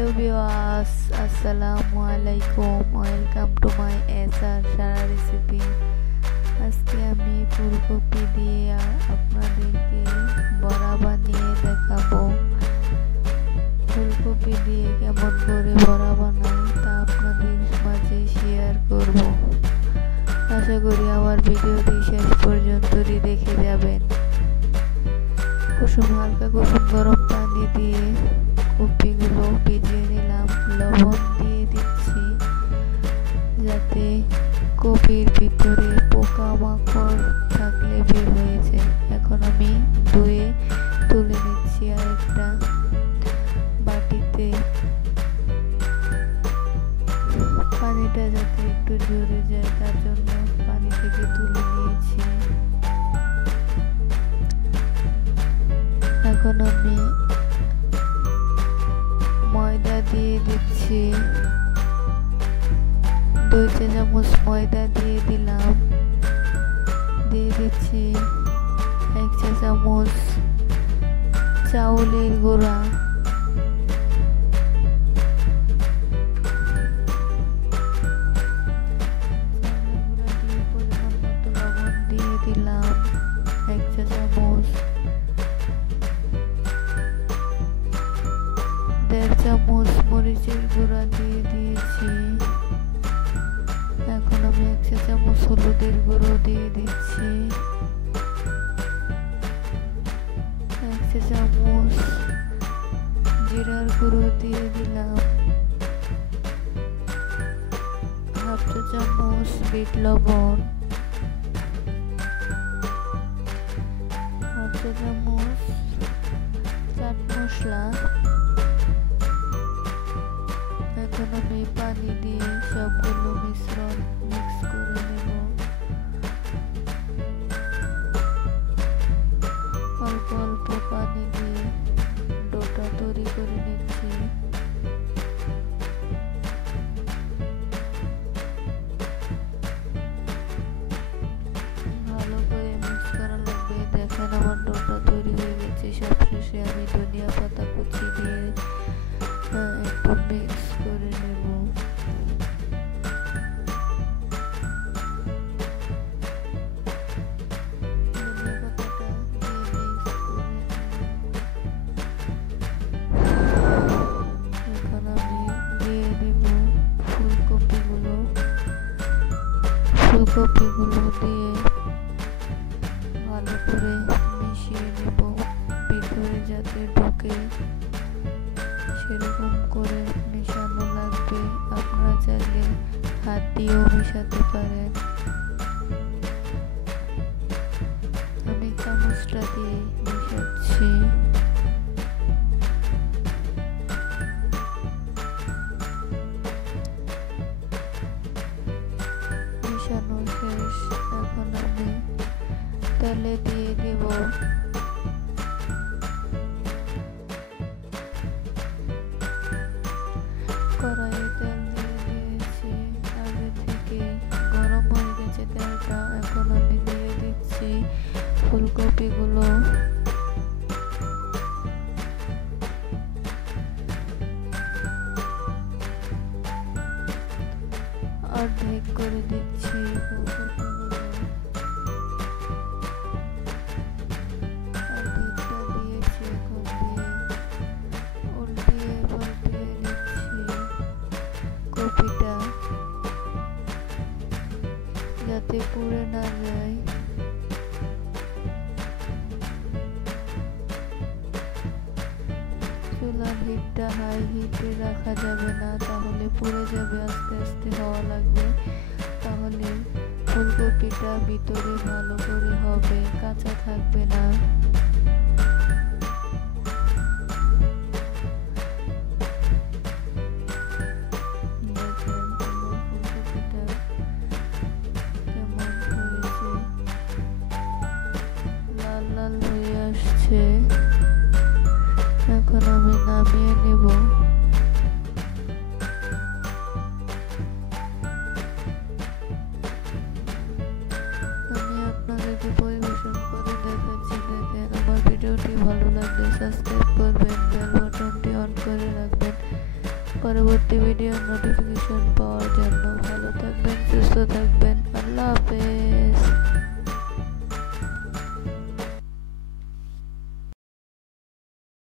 Hello viewers, আসসালামু আলাইকুম। Welcome to my SR Sara recipe. আজকে আমি ফুলকপি দিয়ে আপনাদেরকে বড়া বানিয়ে দেখাবো। ফুলকপি দিয়ে কেমন করে বড়া বানাই তা আপনাদের মাঝে শেয়ার করব। আশা করি আমার ভিডিওটি শেষ পর্যন্ত দেখে যাবেন। হালকা কুসুম গরম পানি দিয়ে কপিগুলো ভিজিয়ে নিলাম। লবণ দিয়ে দিচ্ছি যাতে কপির ভিতরে পোকামাকড় থাকলে বের হয়েছে। এখন আমি ধুয়ে তুলে নিচ্ছি আর একটা বাটিতে। পানিটা যাতে একটু ঝরে যায় তার জন্য পানি থেকে তুলে নিয়েছি। এখন আমি ময়দা দিয়ে দিচ্ছি, 2 চা চামচ ময়দা দিয়ে দিলাম। দিয়ে দিচ্ছি 1 চা চামচ চাউলের গুঁড়া, পরিমাণ মতো লবণ দিয়ে দিলাম 1 চা চামচ, 1.5 চামচ মরিচের গুঁড়া দিয়ে দিয়েছি। এখন আমি 1 চা চামচ হলুদের গুঁড়ো দিয়ে দিচ্ছি, 1 চা চামচ জিরার গুঁড়ো দিয়ে দিলাম, 1/2 চা চামচ বিট লবণ, 1/2 চা চামচ চাট মশলা। এখন আমি পানি দিয়ে সবগুলো মিশ্রণ মিক্স করে নেব। অল্প অল্প পানি দিয়ে ডোটা তৈরি করে নিচ্ছি। ভালো করে মিক্স করা লাগবে। দেখেন আমার ডোটা তৈরি হয়ে গেছে। সবশেষে আমি ধনিয়া পাতা কুচি দিয়ে একটু মিক্স করে নেব। এখন আমি দিয়ে দেব ফুলকপিগুলো দিয়ে ভালো করে মিশিয়ে নেব, ভিতরে যাতে ঢোকে সেরকম করে মেশানো লাগবে। আপনারা চাইলে হাত দিয়েও মেশাতে পারেন। আমি চামচটা দিয়ে মেশাচ্ছি। মেশানো শেষ। এখন আমি তেলে দিয়ে দেব। কড়াইয়ে তেল দিয়ে দিয়েছি, আগে থেকে গরম হয়ে গেছে তেলটা। এখন আমি দিয়ে দিচ্ছি ফুলকপিগুলো। অর্ধেক করে দিচ্ছি ফুলকপিগুলো। অর্ধেকটা দিয়েছি, এখন দিয়ে উল্টিয়ে পাল্টিয়ে নিচ্ছি কপিটা যাতে পুড়ে না যায়। চুলার হিটটা হাই হিটে রাখা যাবে না, তাহলে পুড়ে যাবে। আস্তে আস্তে হওয়া লাগবে, তাহলে ফুলকপিটা ভিতরে ভালো করে হবে, কাঁচা থাকবে না। লাল হয়ে আসছে। এখন আমি নামিয়ে নেব। আমি আপনাদেরকে পরিবেশন করে দেখাচ্ছি। দেখেন আমার ভিডিওটি ভালো লাগলে সাবস্ক্রাইব করবেন, বেল বাটনটি অন করে রাখবেন পরবর্তী ভিডিওর নোটিফিকেশন পাওয়ার জন্য ভালো থাকবেন, সুস্থ থাকবেন। আল্লাহ হাফেজ।